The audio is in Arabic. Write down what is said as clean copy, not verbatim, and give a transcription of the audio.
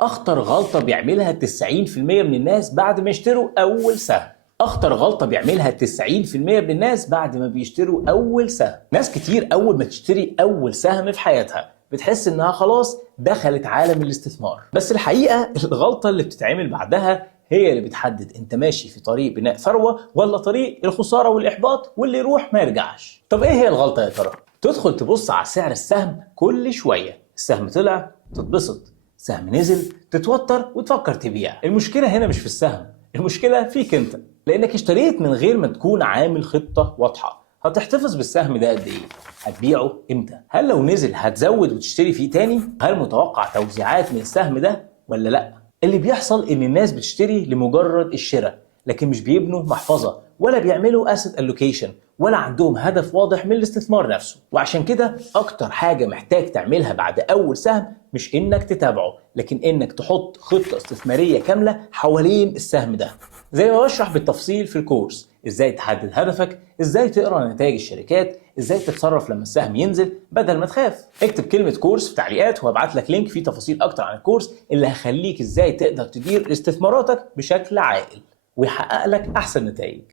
اخطر غلطه بيعملها 90% من الناس بعد ما يشتروا اول سهم. اخطر غلطه بيعملها 90% من الناس بعد ما بيشتروا اول سهم. ناس كتير اول ما تشتري اول سهم في حياتها بتحس انها خلاص دخلت عالم الاستثمار، بس الحقيقه الغلطه اللي بتتعمل بعدها هي اللي بتحدد انت ماشي في طريق بناء ثروه ولا طريق الخساره والاحباط واللي يروح ما يرجعش. طب ايه هي الغلطه يا ترى؟ تدخل تبص على سعر السهم كل شويه، السهم طلع تتبسط، سهم نزل تتوتر وتفكر تبيع. المشكله هنا مش في السهم، المشكله فيك انت، لانك اشتريت من غير ما تكون عامل خطه واضحه. هتحتفظ بالسهم ده قد ايه؟ هتبيعه امتى؟ هل لو نزل هتزود وتشتري فيه تاني؟ هل متوقع توزيعات من السهم ده ولا لا؟ اللي بيحصل ان الناس بتشتري لمجرد الشراء، لكن مش بيبنوا محفظه ولا بيعملوا asset allocation ولا عندهم هدف واضح من الاستثمار نفسه. وعشان كده اكتر حاجه محتاج تعملها بعد اول سهم مش انك تتابعه، لكن انك تحط خطه استثماريه كامله حوالين السهم ده، زي ما بشرح بالتفصيل في الكورس. ازاي تحدد هدفك، ازاي تقرا نتائج الشركات، ازاي تتصرف لما السهم ينزل بدل ما تخاف. اكتب كلمه كورس في تعليقات وهبعت لك لينك فيه تفاصيل اكتر عن الكورس اللي هيخليك ازاي تقدر تدير استثماراتك بشكل عاقل ويحقق لك احسن نتائج.